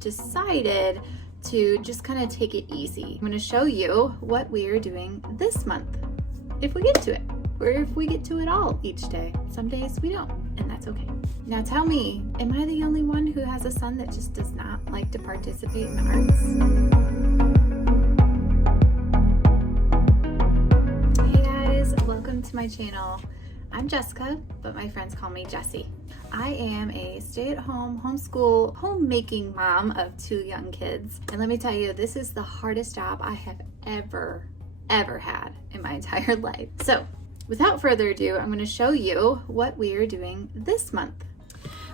decided to just kind of take it easy. I'm going to show you what we are doing this month, if we get to it, or if we get to it all each day. Some days we don't, and that's okay. Now tell me, am I the only one who has a son that just does not like to participate in arts? Hey guys, welcome to my channel. I'm Jessica, but my friends call me Jessie. I am a stay-at-home, homeschool, homemaking mom of 2 young kids. And let me tell you, this is the hardest job I have ever had in my entire life. So without further ado, I'm going to show you what we are doing this month.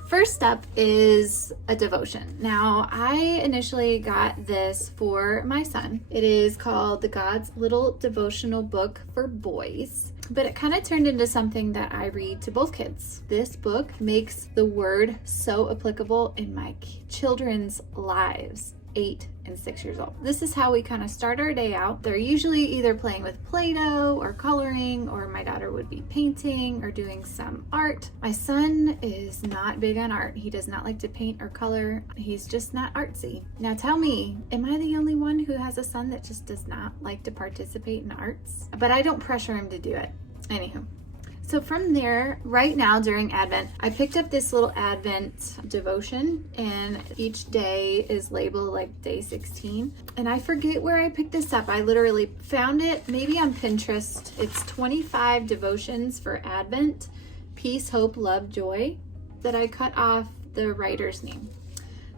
First up is a devotion. Now, I initially got this for my son. It is called the God's Little Devotional Book for Boys, but it kind of turned into something that I read to both kids. This book makes the word so applicable in my children's lives, 8 and 6 years old. This is how we kind of start our day out. They're usually either playing with Play-Doh or coloring, or my daughter would be painting or doing some art. My son is not big on art. He does not like to paint or color. He's just not artsy. Now tell me, am I the only one who has a son that just does not like to participate in arts? But I don't pressure him to do it. Anywho. So from there, right now during Advent, I picked up this little Advent devotion, and each day is labeled like day 16. And I forget where I picked this up. I literally found it maybe on Pinterest. It's 25 devotions for Advent, peace, hope, love, joy, that I cut off the writer's name.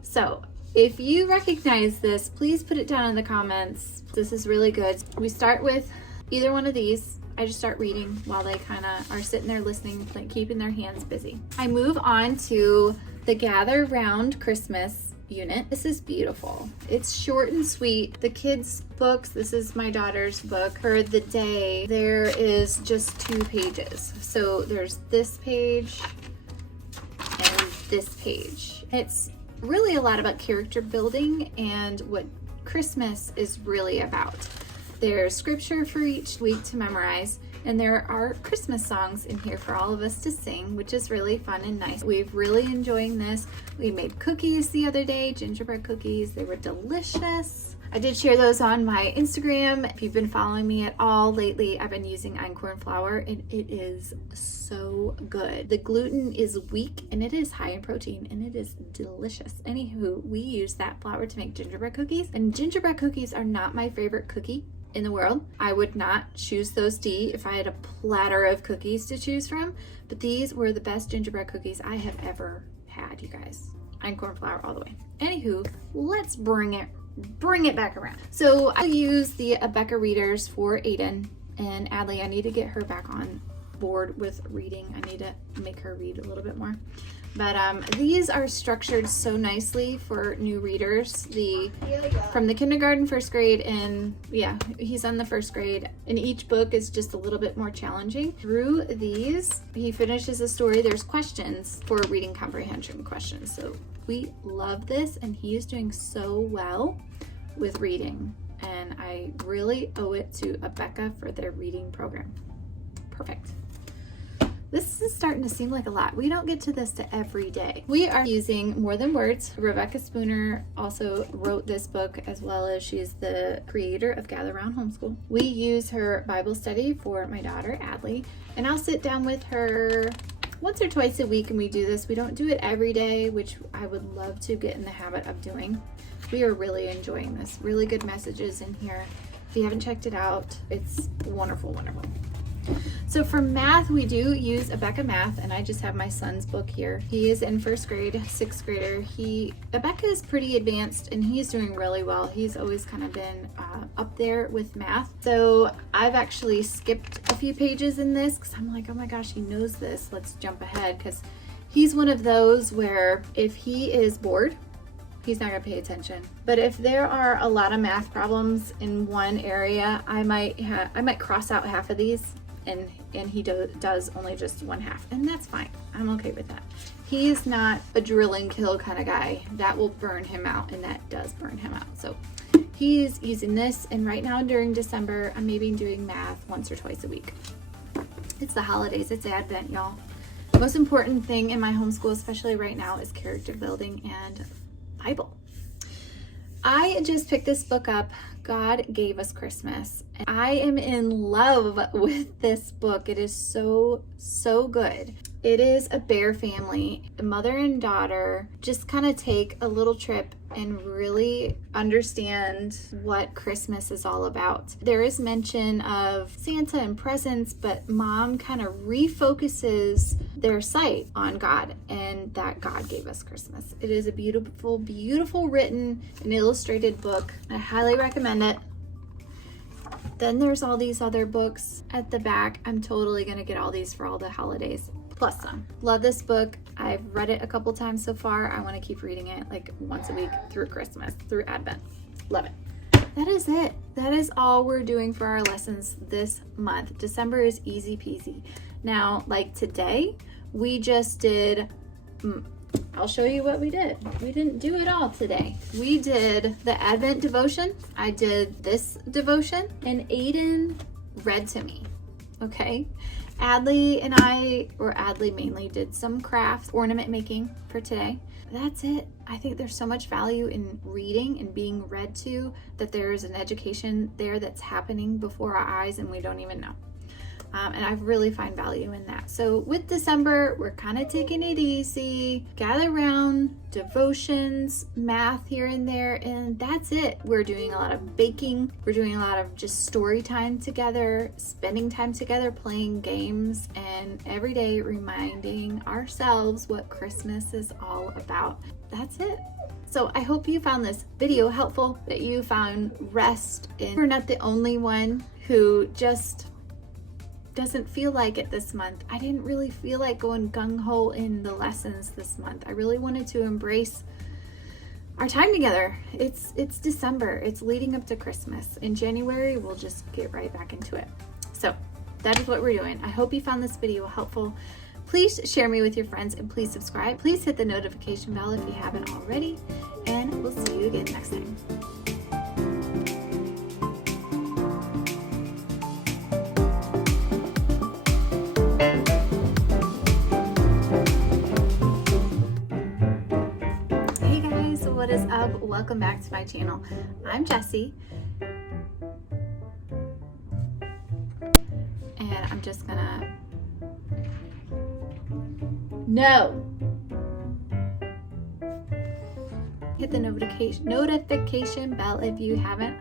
So if you recognize this, please put it down in the comments. This is really good. We start with either one of these. I just start reading while they kind of are sitting there listening, keeping their hands busy. I move on to the Gather Round Christmas unit. This is beautiful. It's short and sweet. The kids' books, this is my daughter's book. For the day, there is just 2 pages. So there's this page and this page. It's really a lot about character building and what Christmas is really about. There's scripture for each week to memorize, and there are Christmas songs in here for all of us to sing, which is really fun and nice. We've really enjoying this. We made cookies the other day, gingerbread cookies. They were delicious. I did share those on my Instagram. If you've been following me at all lately, I've been using einkorn flour, and it is so good. The gluten is weak, and it is high in protein, and it is delicious. Anywho, we use that flour to make gingerbread cookies, and gingerbread cookies are not my favorite cookie in the world. I would not choose those to eat if I had a platter of cookies to choose from, but these were the best gingerbread cookies I have ever had, you guys. Einkorn flour all the way. Anywho, let's bring it back around. So I use the Becca Readers for Aiden and Adley. I need to get her back on board with reading. I need to make her read a little bit more. But these are structured so nicely for new readers. From the kindergarten, 1st grade, and yeah, he's on the 1st grade. And each book is just a little bit more challenging. Through these, he finishes a story. There's questions for reading comprehension questions. So we love this, and he is doing so well with reading. And I really owe it to Becca for their reading program. Perfect. This is starting to seem like a lot. We don't get to this to every day. We are using More Than Words. Rebecca Spooner also wrote this book, as well as she's the creator of Gather Round Homeschool. We use her Bible study for my daughter, Adley, and I'll sit down with her once or twice a week and we do this. We don't do it every day, which I would love to get in the habit of doing. We are really enjoying this. Really good messages in here. If you haven't checked it out, it's wonderful, wonderful. So for math, we do use Becca Math, and I just have my son's book here. He is in 1st grade, 6th grader. Becca is pretty advanced, and he's doing really well. He's always kind of been up there with math. So I've actually skipped a few pages in this because I'm like, oh my gosh, he knows this. Let's jump ahead, because he's one of those where if he is bored, he's not gonna pay attention. But if there are a lot of math problems in one area, I might cross out half of these, and he does only just 1/2, and that's fine. I'm okay with that. He is not a drill and kill kind of guy. That will burn him out, and that does burn him out. So he's using this, and right now during December, I'm maybe doing math once or twice a week. It's the holidays, it's Advent, y'all. The most important thing in my homeschool, especially right now, is character building and Bible. I just picked this book up, God Gave Us Christmas. And I am in love with this book. It is so good. It is a bear family, a mother and daughter, just kind of take a little trip and really understand what Christmas is all about. There is mention of Santa and presents, but mom kind of refocuses their sight on God and that God gave us Christmas. It is a beautiful, beautiful written and illustrated book. I highly recommend it. Then there's all these other books at the back. I'm totally gonna get all these for all the holidays, plus some. Love this book. I've read it a couple times so far. I want to keep reading it like once a week through Christmas, through Advent. Love it. That is it. That is all we're doing for our lessons this month. December is easy peasy. Now, like today, we just did, I'll show you what we did. We didn't do it all today. We did the Advent devotion. I did this devotion, and Aiden read to me, okay? Adley and I, or Adley mainly, did some crafts, ornament making for today. That's it. I think there's so much value in reading and being read to that there's an education there that's happening before our eyes and we don't even know. And I really find value in that. So with December, we're kind of taking it easy, gather around, devotions, math here and there, and that's it. We're doing a lot of baking. We're doing a lot of just story time together, spending time together, playing games, and every day reminding ourselves what Christmas is all about. That's it. So I hope you found this video helpful, that you found rest in. We're not the only one who just doesn't feel like it this month. I didn't really feel like going gung-ho in the lessons this month. I really wanted to embrace our time together. It's December. It's leading up to Christmas. In January, we'll just get right back into it. So that is what we're doing. I hope you found this video helpful. Please share me with your friends and please subscribe. Please hit the notification bell if you haven't already, and we'll see you again next time. What is up? Welcome back to my channel. I'm Jessie, and I'm just gonna hit the notification bell if you haven't.